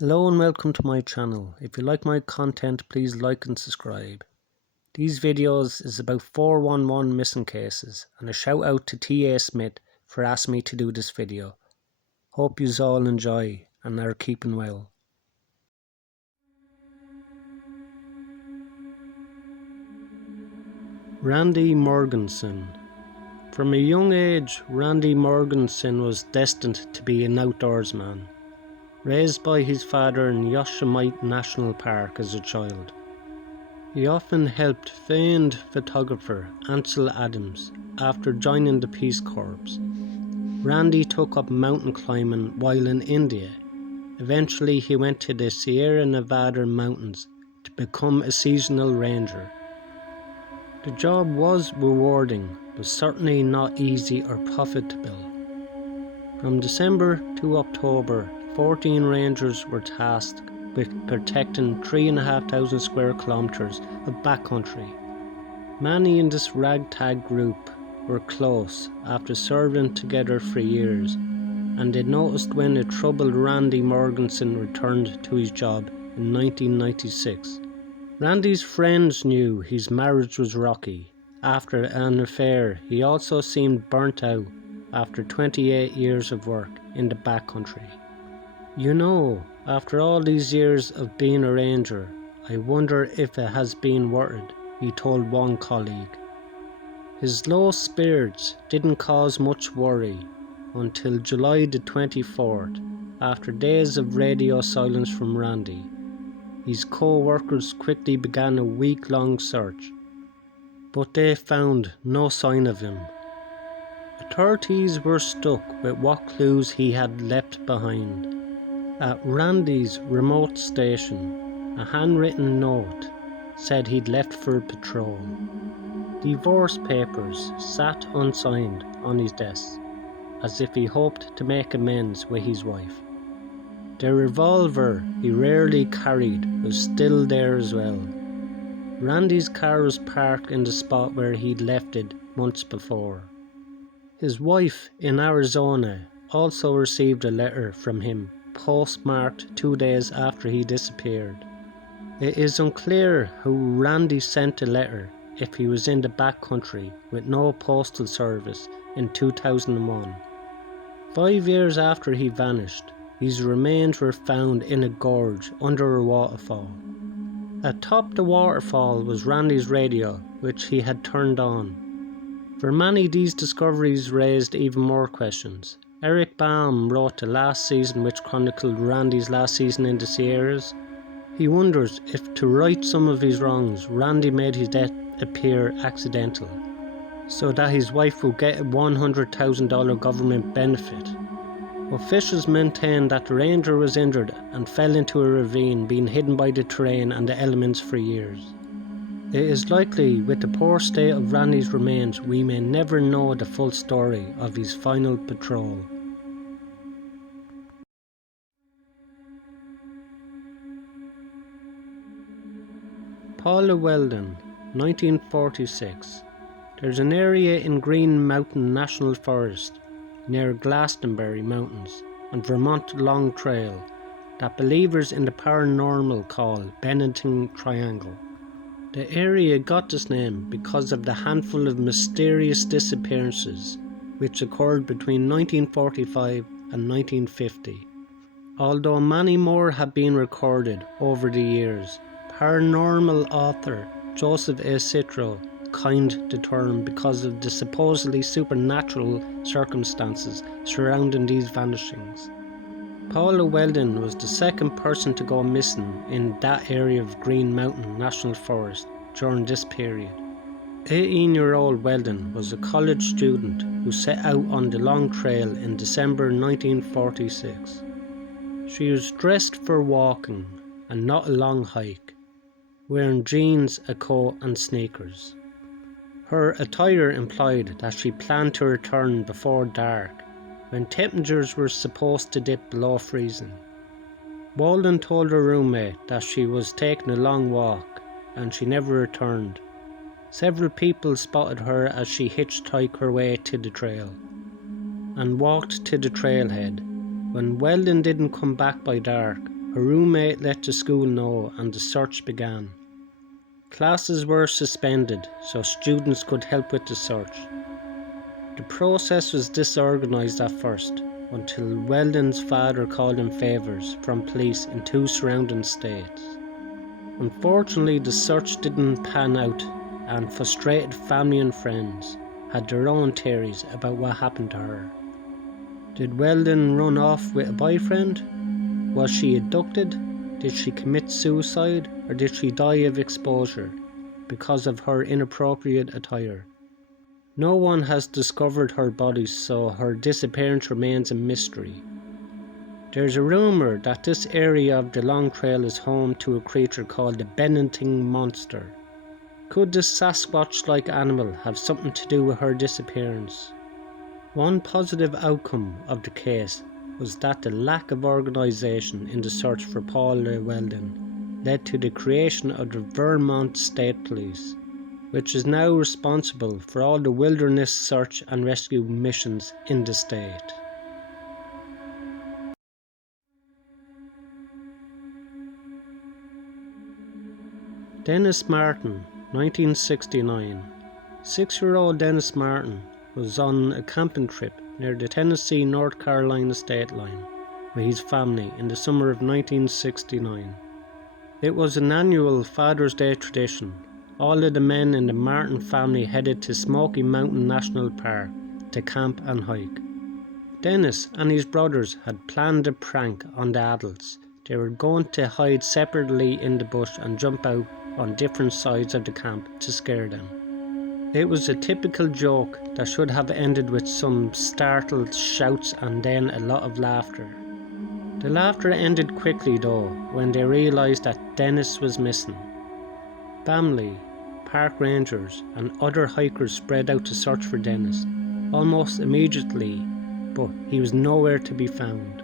Hello and welcome to my channel. If you like my content, please like and subscribe. These videos is about 411 missing cases, and a shout out to T.A. Smith for asking me to do this video. Hope yous all enjoy and are keeping well. Randy Morganson. From a young age, Randy Morganson was destined to be an outdoorsman. Raised by his father in Yosemite National Park as a child, he often helped famed photographer Ansel Adams after joining the Peace Corps. Randy took up mountain climbing while in India. Eventually he went to the Sierra Nevada mountains to become a seasonal ranger. The job was rewarding, but certainly not easy or profitable. From December to October, 14 rangers were tasked with protecting 3,500 square kilometres of backcountry. Many in this ragtag group were close after serving together for years, and they noticed when a troubled Randy Morganson returned to his job in 1996. Randy's friends knew his marriage was rocky. After an affair, he also seemed burnt out after 28 years of work in the backcountry. You know, after all these years of being a ranger, I wonder if it has been worth it, he told one colleague. His low spirits didn't cause much worry until July the 24th, after days of radio silence from Randy. His co-workers quickly began a week-long search, but they found no sign of him. Authorities were stuck with what clues he had left behind. At Randy's remote station, a handwritten note said he'd left for a patrol. Divorce papers sat unsigned on his desk, as if he hoped to make amends with his wife. The revolver he rarely carried was still there as well. Randy's car was parked in the spot where he'd left it months before. His wife in Arizona also received a letter from him, postmarked 2 days after he disappeared. It is unclear how Randy sent the letter if he was in the backcountry with no postal service in 2001. 5 years after he vanished, his remains were found in a gorge under a waterfall. Atop the waterfall was Randy's radio, which he had turned on. For many, these discoveries raised even more questions. Eric Baum wrote the last season, which chronicled Randy's last season in the Sierras. He wonders if, to right some of his wrongs, Randy made his death appear accidental, so that his wife would get a $100,000 government benefit. Officials maintain that the ranger was injured and fell into a ravine, being hidden by the terrain and the elements for years. It is likely, with the poor state of Randy's remains, we may never know the full story of his final patrol. Paula Weldon, 1946. There's an area in Green Mountain National Forest near Glastonbury Mountains and Vermont Long Trail that believers in the paranormal call Bennington Triangle. The area got this name because of the handful of mysterious disappearances which occurred between 1945 and 1950. Although many more have been recorded over the years, paranormal author Joseph A. Citro coined the term because of the supposedly supernatural circumstances surrounding these vanishings. Paula Weldon was the second person to go missing in that area of Green Mountain National Forest during this period. 18-year-old Weldon was a college student who set out on the Long Trail in December 1946. She was dressed for walking and not a long hike, wearing jeans, a coat and sneakers. Her attire implied that she planned to return before dark, when temperatures were supposed to dip below freezing. Weldon told her roommate that she was taking a long walk and she never returned. Several people spotted her as she hitchhiked her way to the trail and walked to the trailhead. When Weldon didn't come back by dark, her roommate let the school know and the search began. Classes were suspended so students could help with the search. The process was disorganised at first, until Weldon's father called in favours from police in 2 surrounding states. Unfortunately, the search didn't pan out, and frustrated family and friends had their own theories about what happened to her. Did Weldon run off with a boyfriend? Was she abducted? Did she commit suicide, or did she die of exposure because of her inappropriate attire? No one has discovered her body, so her disappearance remains a mystery. There's a rumour that this area of the Long Trail is home to a creature called the Bennington Monster. Could this Sasquatch-like animal have something to do with her disappearance? One positive outcome of the case was that the lack of organisation in the search for Paula Weldon led to the creation of the Vermont State Police, which is now responsible for all the wilderness search and rescue missions in the state. Dennis Martin, 1969. 6-year-old Dennis Martin was on a camping trip near the Tennessee-North Carolina state line with his family in the summer of 1969. It was an annual Father's Day tradition. All of the men in the Martin family headed to Smoky Mountain National Park to camp and hike. Dennis and his brothers had planned a prank on the adults. They were going to hide separately in the bush and jump out on different sides of the camp to scare them. It was a typical joke that should have ended with some startled shouts and then a lot of laughter. The laughter ended quickly though when they realised that Dennis was missing. Family, park rangers and other hikers spread out to search for Dennis almost immediately, but he was nowhere to be found.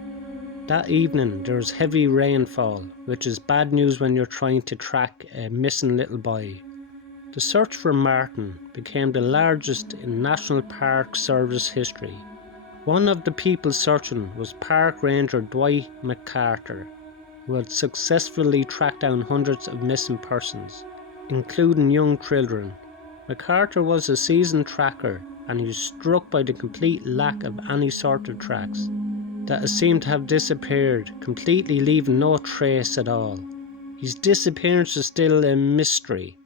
That evening there was heavy rainfall, which is bad news when you're trying to track a missing little boy. The search for Martin became the largest in National Park Service history. One of the people searching was Park Ranger Dwight McCarter, who had successfully tracked down hundreds of missing persons, including young children. McCarter was a seasoned tracker, and he was struck by the complete lack of any sort of tracks that seemed to have disappeared, completely leaving no trace at all. His disappearance is still a mystery.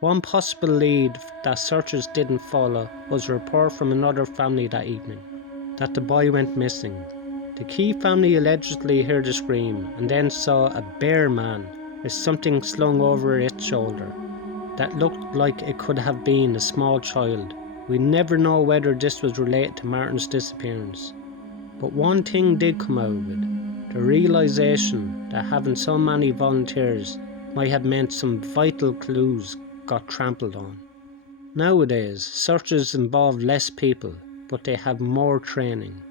One possible lead that searchers didn't follow was a report from another family that evening that the boy went missing. The Key family allegedly heard a scream and then saw a bear man with something slung over its shoulder that looked like it could have been a small child. We never know whether this was related to Martin's disappearance. But one thing did come out of it: the realisation that having so many volunteers might have meant some vital clues got trampled on. Nowadays, searches involve less people, but they have more training.